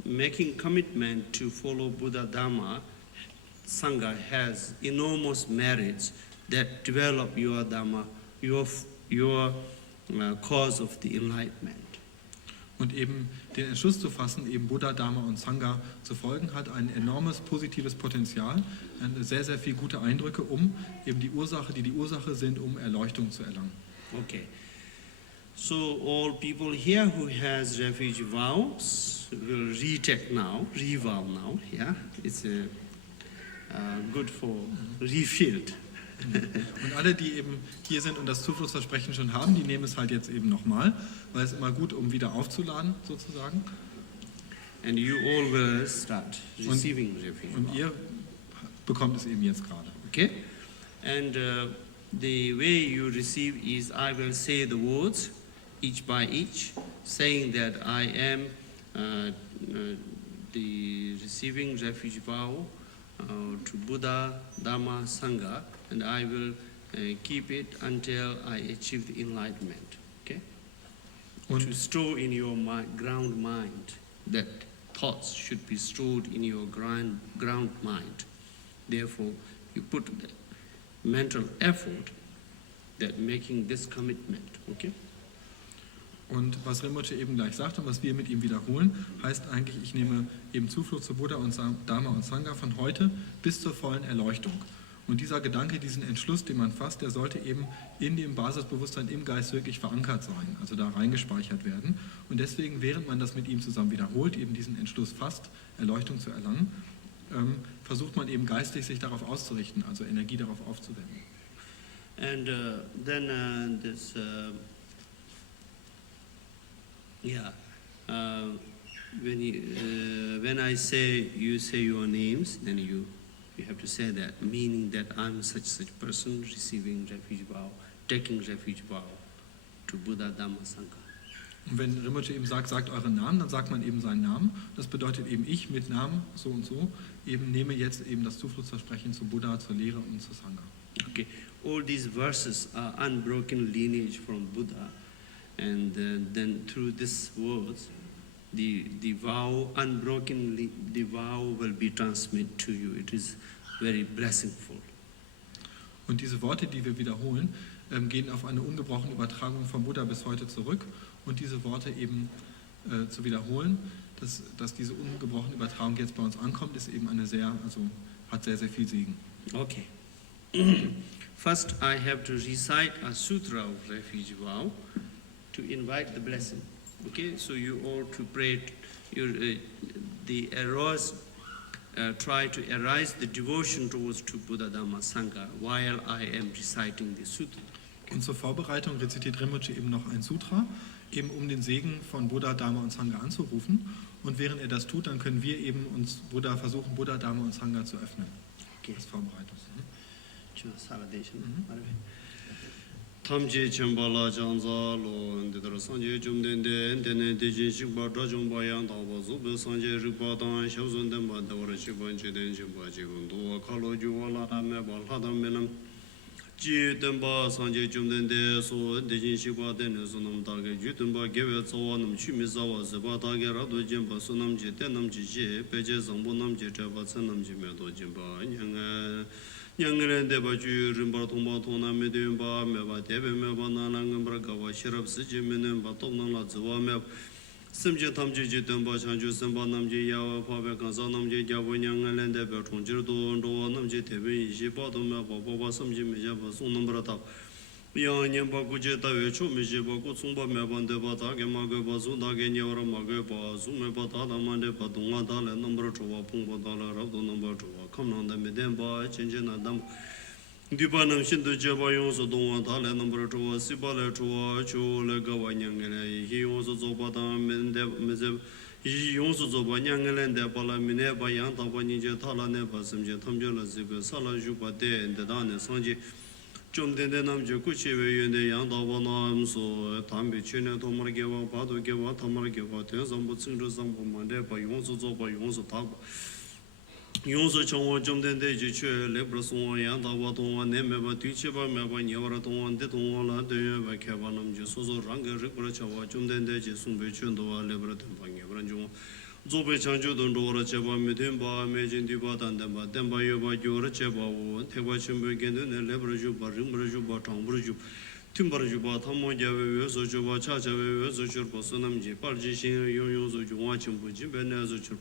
making commitment to follow Buddha Dharma, Sangha has enormous merits that develop your Dharma, your cause of the enlightenment. Und eben den Entschluss zu fassen, eben Buddha, Dharma und Sangha zu folgen, hat ein enormes positives Potenzial, sehr, sehr viele gute Eindrücke, um eben die Ursache sind, um Erleuchtung zu erlangen. Okay, so all people here who has refuge vows will revow now, yeah, it's good for refilled. Und alle, die eben hier sind und das Zufluchtsversprechen schon haben, die nehmen es halt jetzt eben nochmal, weil es immer gut, um wieder aufzuladen, sozusagen. And you all will start receiving refuge. Und ihr bekommt es eben jetzt gerade. Okay? And the way you receive is I will say the words each by each, saying that I am the receiving refuge vow to Buddha, Dharma, Sangha, and I will keep it until I achieve the enlightenment. Okay? To Und, store in your ground mind, that thoughts should be stored in your ground mind. Therefore, you put the mental effort that making this commitment. Okay? und was Rinpoche eben gleich sagt und was wir mit ihm wiederholen, heißt eigentlich, ich nehme eben Zuflucht zu Buddha und Dharma und Sangha von heute bis zur vollen Erleuchtung. Und dieser Gedanke, diesen Entschluss, den man fasst, der sollte eben in dem Basisbewusstsein im Geist wirklich verankert sein, also da reingespeichert werden. Und deswegen, während man das mit ihm zusammen wiederholt, eben diesen Entschluss fasst, Erleuchtung zu erlangen, versucht man eben geistig sich darauf auszurichten, also Energie darauf aufzuwenden. And then when I say, you say your names, then you have to say that, meaning that I'm such person receiving refuge vow, taking refuge vow to Buddha, Dhamma, Sangha. Und wenn Rinpoche eben sagt euren Namen, dann sagt man eben seinen Namen. Das bedeutet eben ich mit Namen so und so, eben nehme jetzt eben das Zufluchtsversprechen zu Buddha, zur Lehre und zur Sangha. Okay, all these verses are unbroken lineage from Buddha, and then through these words, the vow the vow will be transmitted to you. It is very blessingful. Und diese Worte, die wir wiederholen, gehen auf eine ungebrochene Übertragung vom Buddha bis heute zurück. Und diese Worte eben zu wiederholen, dass diese ungebrochene Übertragung jetzt bei uns ankommt, ist eben hat sehr, sehr viel Segen. Okay. First, I have to recite a sutra of refuge vow to invite the blessing. Okay, so you all to pray, the errors, try to arise the devotion towards to Buddha, Dhamma, Sangha while I am reciting the sutra. Und zur Vorbereitung rezitiert Rinpoche eben noch ein Sutra, eben um den Segen von Buddha, Dharma und Sangha anzurufen. Und während er das tut, dann können wir eben uns versuchen, Buddha, Dharma und Sangha zu öffnen. Okay. Als Vorbereitung. 탐지 첨발라 장자로 데들 상제 좀된데 데네 대진 식바 저종바양 다바조 베상제 르바단 샤존된 바다워라 시번제된 심바지군도 칼로주와라메 발하담메남 지든바 상제 좀된데 소 대진 식바된 소놈다게 주든바 개베 조원음 취미자와 스바다게라도 짐바 소놈지 때놈지지 베제 정보놈지 잡아선놈지메도 짐바 냥아 Yang baju rimba thongba thongna me deumba me ba debe me ba nana ngambra gawa shirab sije menen ba topna la zwa me simje tamje je demba chanju simba namje yawa phabe kansa namje jawo nyang lende be thongjir do ndo namje tebe yi ba do me ba ba simje me ja ba sung nambra ta yang nyam ba ku je ta we chu me je ba ku sung ba me ba de ba ta ge ma ge ba su da ge nyawra ma ge ba su me ba ta da man de ba dong da le nambra chu wa pung ba da la ra do nambra chu wa kam nang da me den ba chen chen na dam Dipa nam shindu jeba yonso dongwa ta le nambra chu wa si ba le chu wa chu le ga wa nyang le yi yonso zo ba ta me de me ze yi yonso zo ba nyang le de ba la me ne ba yang ta ba ni je ta la ne ba sim je tham je la zi be sa la ju ba de da ne sang ji 좀 된데 남주 구치외 연대 양다바 남소 담비 최내 도마르게 와 바도게 와 담마르게 와 대선부 증조 상부만데 바 용수 조바 용수 다 용수 정원 좀 된데 지체 레브르송 양다바 동원 내매바 뒤치바 매바 니와라 동원데 동원라 되바 개바 남주 소소 랑게 르브르 차와 좀 된데 지 숨베 춘도와 레브르 템방에 브란중 조배 창조던 로라 제바 메덴바 메진디바 단담바 덴바 요바 요라 제바오 태바 춘베게는 레브르주 바름브르주 바탕브르주 팀바르주바 탐모자베 요소주바 차자베 요소주 보스남지 빨지신 요요소 중화 춘부지 베네소주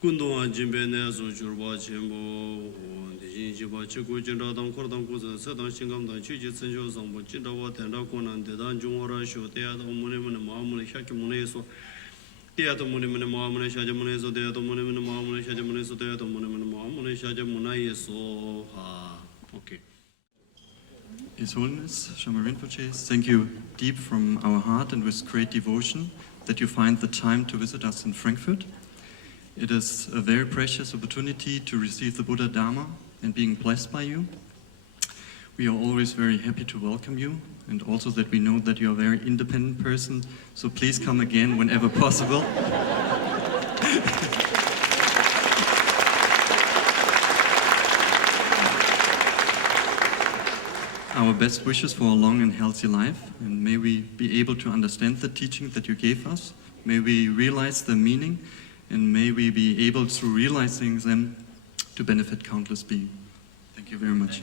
군도한 진베네소주 바침보 디진지바 치고진라당 코르당 고서 서당 신감당 취지 선조 성부 진다와 된다 고난 대단 중화라 쇼대야도 무네무네 마음을 샤키 무네소 Teato Munimina Mamma Shajamuneso, Teato Munimina Mamma Shajamuneso, Teato Munimina Mamma Shajamuneso. Okay. His Holiness, Shamarpa, thank you deep from our heart and with great devotion that you find the time to visit us in Frankfurt. It is a very precious opportunity to receive the Buddha Dharma and being blessed by you. We are always very happy to welcome you, and also that we know that you are a very independent person, so please come again whenever possible. Our best wishes for a long and healthy life, and may we be able to understand the teaching that you gave us, may we realize the meaning, and may we be able, through realizing them, to benefit countless beings. Thank you very much.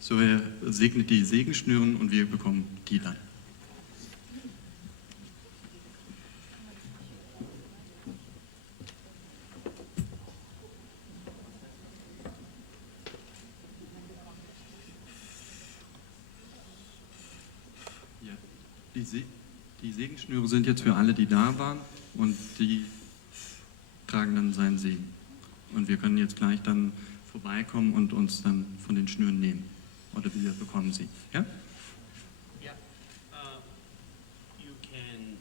So er segnet die Segenschnüren und wir bekommen die dann. Ja, die Segenschnüre sind jetzt für alle, die da waren, und die tragen dann seinen Segen. Und wir können jetzt gleich dann vorbeikommen und uns dann von den Schnüren nehmen. Oder wir bekommen sie. Ja? Yeah. You can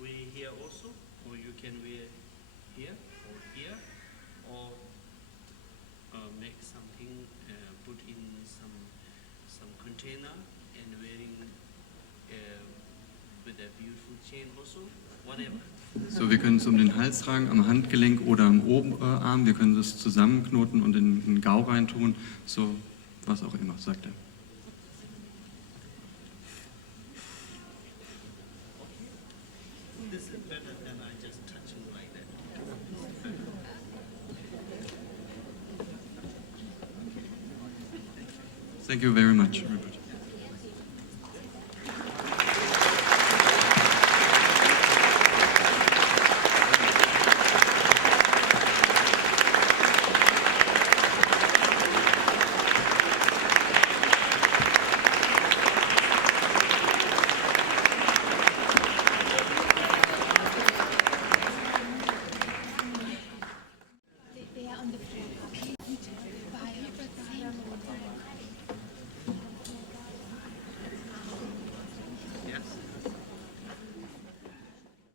wear here also, or you can wear here, or make something, put in some container and wearing with a beautiful chain also, whatever. So, wir können es um den Hals tragen, am Handgelenk oder am Oberarm. Wir können es zusammenknoten und in den Gau reintun. So, was auch immer, sagt er. This is better than I just touching like that. Thank you very much, Rinpoche.